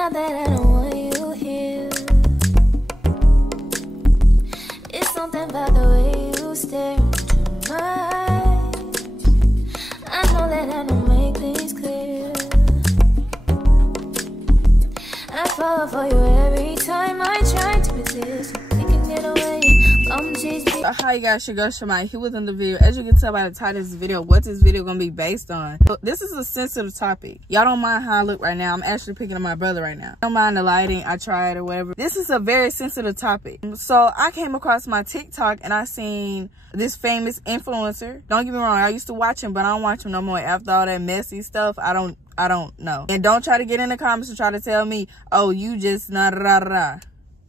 not that I don't want you here. It's something about the way you stare into my eyes. I know that I don't make things clear. I fall for you every time I try to resist. We can get away. Hi guys, your girl Shamai here with another video. As you can tell by the title of this video, what this video gonna be based on. So this is a sensitive topic. Y'all don't mind how I look right now. I'm actually picking up my brother right now. Don't mind the lighting. I tried or whatever. This is a very sensitive topic. So I came across my TikTok and I seen this famous influencer. Don't get me wrong, I used to watch him, but I don't watch him no more. After all that messy stuff, I don't know. And don't try to get in the comments and try to tell me, oh, you just nah rah rah.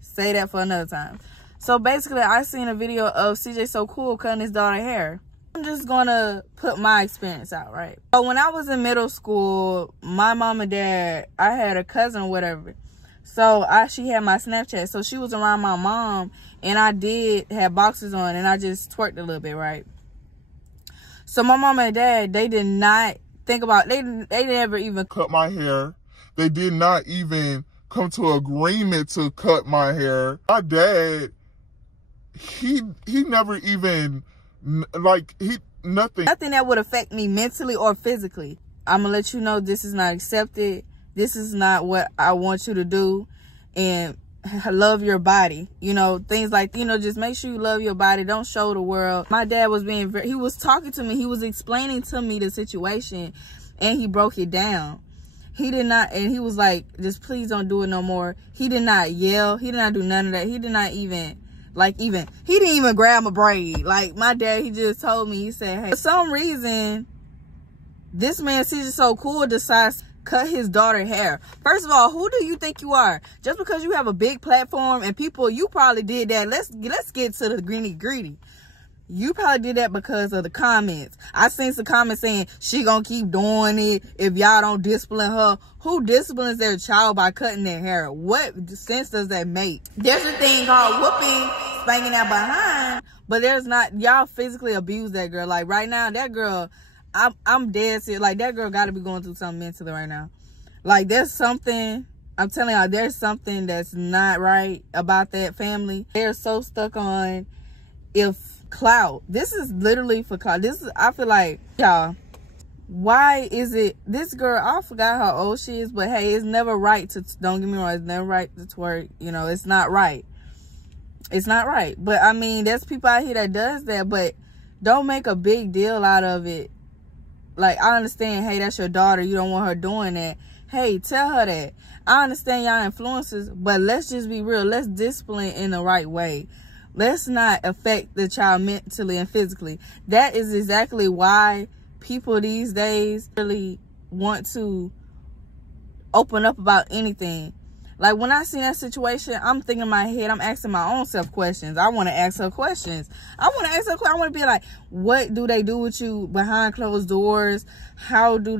Say that for another time. So basically, I seen a video of CJ So Cool cutting his daughter's hair. I'm just gonna put my experience out, right? So when I was in middle school, my mom and dad, I had a cousin or whatever. So she had my Snapchat. So she was around my mom, and I did have boxers on, and I just twerked a little bit, right? So my mom and dad, they did not think about, they never even cut my hair. They did not even come to agreement to cut my hair. My dad, he never even, like, nothing that would affect me mentally or physically. I'm gonna let you know this is not accepted. This is not what I want you to do. And love your body, you know, things like, you know, just make sure you love your body. Don't show the world. My dad was he was talking to me. He was explaining to me the situation, and he broke it down. He did not, and he was like, just please don't do it no more. He did not yell. He did not do none of that. He did not even, he didn't even grab a braid. Like, my dad, he just told me, he said, hey, for some reason, this man, CJ So Cool, decides to cut his daughter's hair. First of all, who do you think you are? Just because you have a big platform and people, you probably did that. Let's get to the nitty-gritty. You probably did that because of the comments. I seen some comments saying she gonna keep doing it if y'all don't discipline her. Who disciplines their child by cutting their hair? What sense does that make? There's a thing called whooping, spanking that behind, but there's not. Y'all physically abuse that girl. Like right now, that girl, I'm dead serious. Like that girl gotta be going through something mentally right now. Like there's something, I'm telling y'all, there's something that's not right about that family. They're so stuck on clout. This is literally for clout. I feel like, y'all, why is it this girl, I forgot how old she is, but hey, it's never right to, don't get me wrong, it's never right to twerk, you know, it's not right. It's not right. But I mean, there's people out here that does that, but don't make a big deal out of it. Like, I understand, hey, that's your daughter, you don't want her doing that. Hey, tell her that. I understand y'all influencers, but let's just be real. Let's discipline in the right way. Let's not affect the child mentally and physically. That is exactly why people these days really want to open up about anything. Like when I see that situation, I'm thinking in my head, I'm asking my own self questions. I want to ask her questions. I want to ask her questions. I want to be like, what do they do with you behind closed doors? How do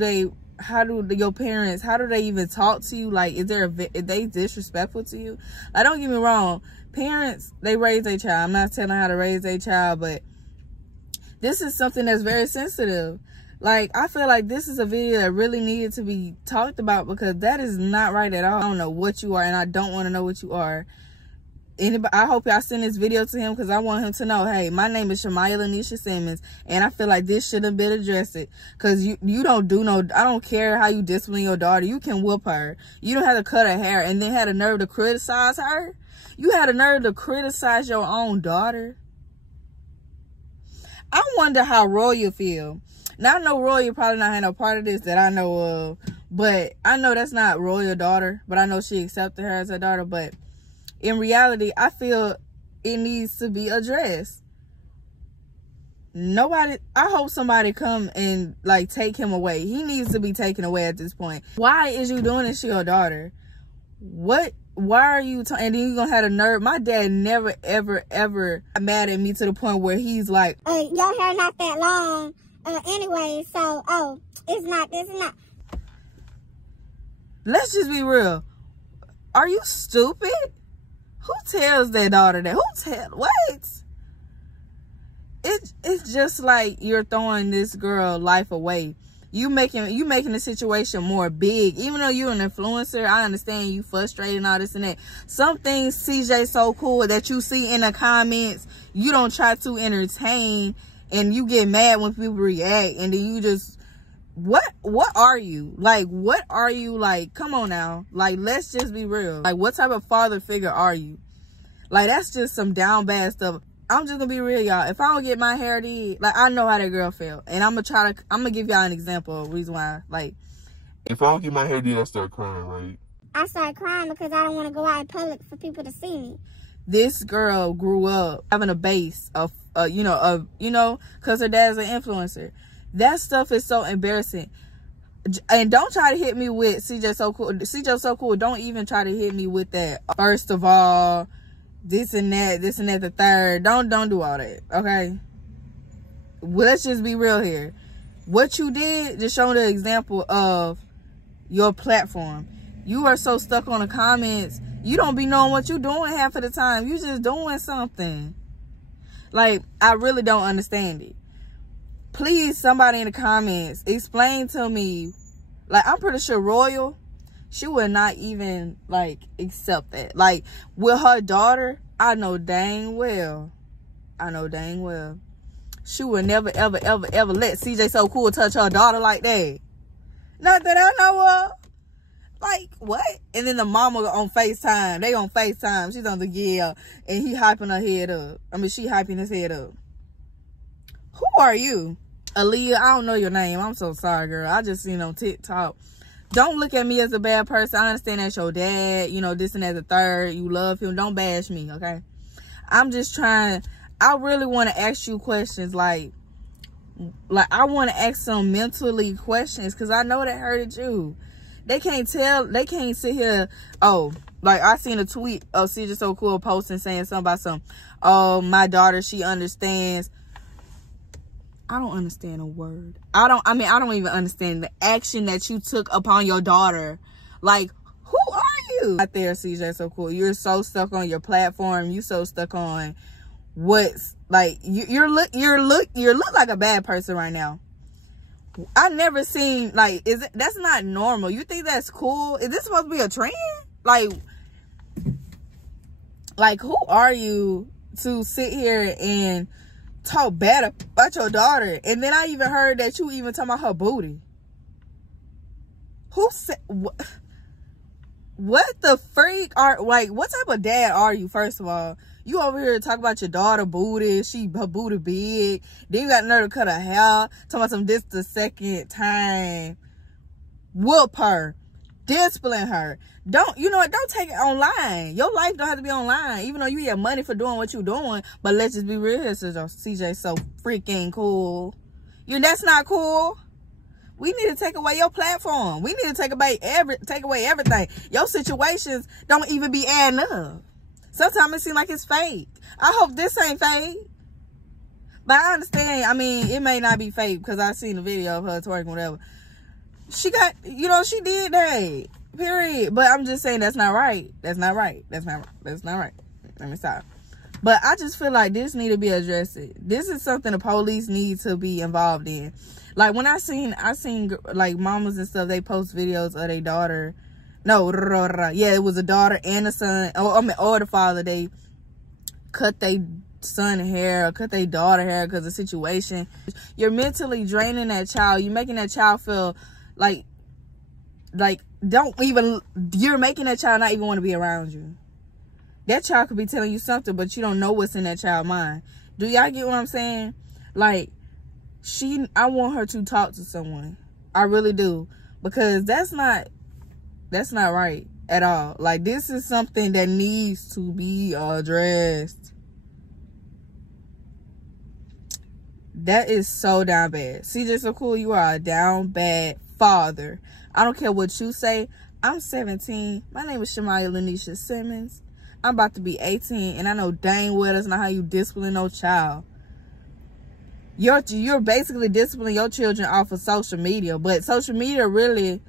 your parents, how do they even talk to you? Like, is they disrespectful to you? Like, don't get me wrong. Parents, they raise their child. I'm not telling how to raise their child, but this is something that's very sensitive. Like, I feel like this is a video that really needed to be talked about because that is not right at all. I don't know what you are, and I don't want to know what you are. I hope y'all send this video to him because I want him to know, hey, my name is Shamaya Lanisha Simmons, and I feel like this should have been addressed. Because you don't do no, I don't care how you discipline your daughter. You can whoop her. You don't have to cut her hair and then have the nerve to criticize her. You had a nerve to criticize your own daughter. I wonder how Royal feel. Now, I know Royal probably not had no part of this that I know of. But I know that's not Royal's daughter. But I know she accepted her as her daughter. But in reality, I feel it needs to be addressed. I hope somebody come and, like, take him away. He needs to be taken away at this point. Why is you doing this to your daughter? Why are you and then you gonna have a nerve? My dad never ever got mad at me to the point where he's like, your hair not that long anyway, so it's not. Let's just be real. Are you stupid? Who tells their daughter that? What? It's just like you're throwing this girl life away. You making the situation more big. Even though you're an influencer, I understand you frustrated and all this and that. Some things CJ So Cool that you see in the comments, you don't try to entertain, and you get mad when people react, and then you just, what are you? Like, what are you? Like, come on now. Like, let's just be real. Like, what type of father figure are you? Like, that's just some down bad stuff. I'm just gonna be real, y'all. If I don't get my hair did, like, I know how that girl felt. And I'm gonna give y'all an example of the reason why. Like, if I don't get my hair did, I start crying, right? I start crying because I don't want to go out in public for people to see me. this girl grew up having a base of, because her dad's an influencer. That stuff is so embarrassing. And don't try to hit me with CJ So Cool. CJ So Cool, don't even try to hit me with that. First of all, this and that, the third. Don't do all that, okay? Well, let's just be real here. What you did, just show the example of your platform. You are so stuck on the comments. You don't be knowing what you're doing half of the time. You just doing something. Like, I really don't understand it. Please, somebody in the comments, explain to me. Like, I'm pretty sure Royal, she would not even, like, accept that. Like, with her daughter, I know dang well. She would never, ever, ever, ever let CJ So Cool touch her daughter like that. Not that I know of. Like, what? And then the mama on FaceTime. They on FaceTime. She's on the gear. And he hyping her head up. I mean, she hyping his head up. Who are you? Aaliyah, I don't know your name. I'm so sorry, girl. I just seen on TikTok. Don't look at me as a bad person. I understand that's your dad. You know, this and that, the third. You love him. Don't bash me, okay? I'm just trying. I really want to ask you questions. Like I want to ask some mentally questions because I know that hurted you. They can't tell. They can't sit here. Oh, like I seen a tweet of CJ So Cool posting saying something about some. Oh, my daughter, she understands. I don't understand a word. I don't even understand the action that you took upon your daughter. Like, who are you? Out there, CJ So Cool. You're so stuck on your platform. You so stuck on what's like. You look like a bad person right now. I never seen, like, that's not normal. You think that's cool? Is this supposed to be a trend? Like who are you to sit here and talk bad about your daughter? And then I even heard that you even talking about her booty. Who said what the freak are, like, what type of dad are you? First of all, you over here talking about your daughter booty, her booty big, then you got nerve to cut her hair, talking about some, this the second time, whoop her, discipline her. Don't take it online. Your life don't have to be online, even though you get money for doing what you're doing. But let's just be real here, CJ So freaking cool. That's not cool. We need to take away your platform. We need to take away everything. Your situations don't even be adding up. Sometimes it seems like it's fake. I hope this ain't fake. But I understand. I mean, it may not be fake because I seen a video of her twerking, whatever. She got, she did that. Period. But I'm just saying that's not right. That's not right. That's not right. Let me stop. But I just feel like this need to be addressed. This is something the police need to be involved in. Like, when I seen like mamas and stuff, they post videos of their daughter. No, yeah, it was a daughter and a son. Or the father. They cut their son hair or cut their daughter hair because of the situation. You're mentally draining that child. You're making that child feel like you're making that child not even want to be around you. That child could be telling you something, but you don't know what's in that child's mind. Do y'all get what I'm saying? Like, I want her to talk to someone. I really do. Because that's not right at all. Like, this is something that needs to be addressed. That is so down bad. CJ So Cool, you are a down bad father. I don't care what you say. I'm 17. My name is Shamaya Lanisha Simmons. I'm about to be 18, and I know dang well that's not how you discipline no child. You're basically disciplining your children off of social media, but social media really,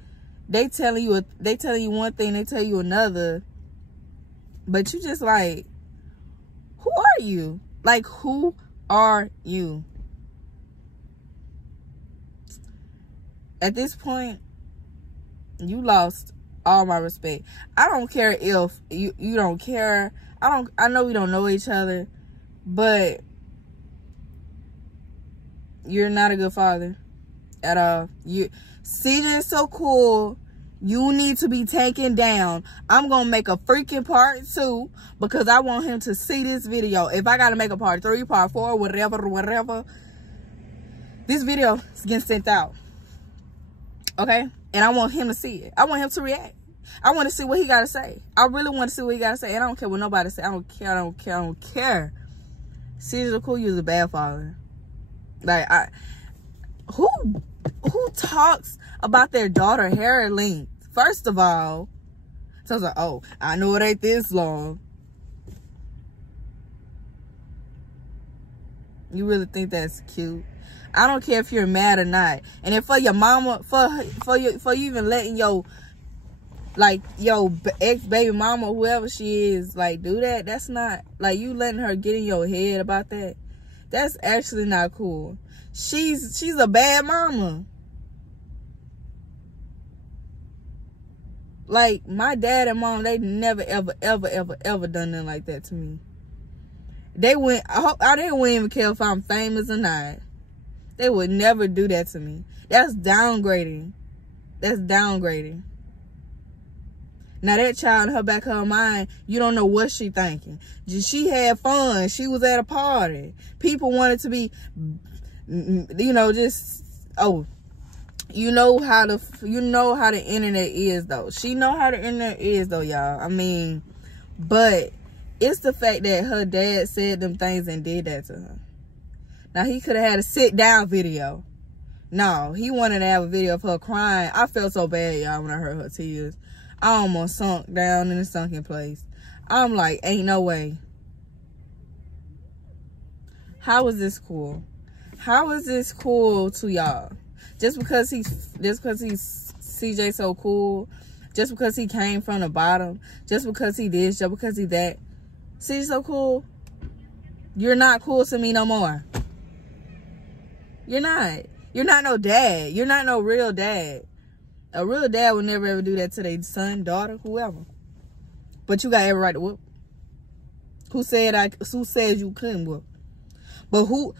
they telling you one thing, they tell you another, but you just like, who are you? Like, who are you? At this point, you lost all my respect. I don't care if you don't care. I know we don't know each other, but you're not a good father at all. CJ is so cool. You need to be taken down. I'm going to make a freaking part 2 because I want him to see this video. If I got to make a part 3, part 4, whatever, this video is getting sent out. Okay? And I want him to see it. I want him to react. I want to see what he got to say. I really want to see what he got to say. And I don't care what nobody say. I don't care. CJ cool, you're a bad father. Like, who talks about their daughter hair length? First of all, so I was like, oh, I know it ain't this long. You really think that's cute? I don't care if you're mad or not. And if for your mama, for you even letting your ex-baby mama, whoever she is, like, do that, that's not, like, you letting her get in your head about that. That's actually not cool. She's a bad mama. Like, my dad and mom, they never, ever done nothing like that to me. They wouldn't even care if I'm famous or not. They would never do that to me. That's downgrading. That's downgrading. Now, that child in her back of her mind, you don't know what she thinking. She had fun. She was at a party. People wanted to be, you know, just, oh, you know how the internet is, though. She know how the internet is, though, y'all. I mean, but it's the fact that her dad said them things and did that to her. Now, he could have had a sit-down video. No, he wanted to have a video of her crying. I felt so bad, y'all, when I heard her tears. I almost sunk down in a sunken place. I'm like, ain't no way. How is this cool? How is this cool to y'all? Just because he's CJ so cool, just because he came from the bottom, just because he this, just because he that, CJ so cool, you're not cool to me no more. You're not. You're not no dad. You're not no real dad. A real dad would never ever do that to their son, daughter, whoever. But you got every right to whoop. Who said you couldn't whoop? But who?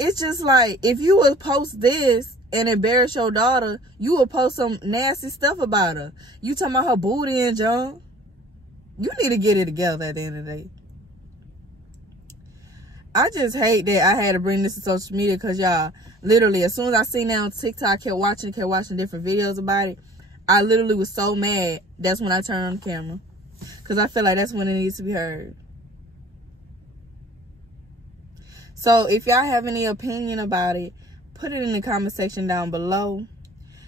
It's just like, if you would post this and embarrass your daughter, you would post some nasty stuff about her. You talking about her booty and junk. You need to get it together at the end of the day. I just hate that I had to bring this to social media because, y'all, literally, as soon as I seen that on TikTok, I kept watching different videos about it. I literally was so mad. That's when I turned on the camera. Because I feel like that's when it needs to be heard. So, if y'all have any opinion about it, put it in the comment section down below.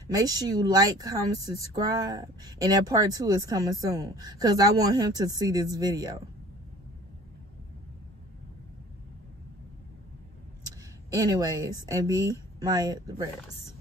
Make sure you like, comment, subscribe. And that part 2 is coming soon. Because I want him to see this video. Anyways, and be my rest.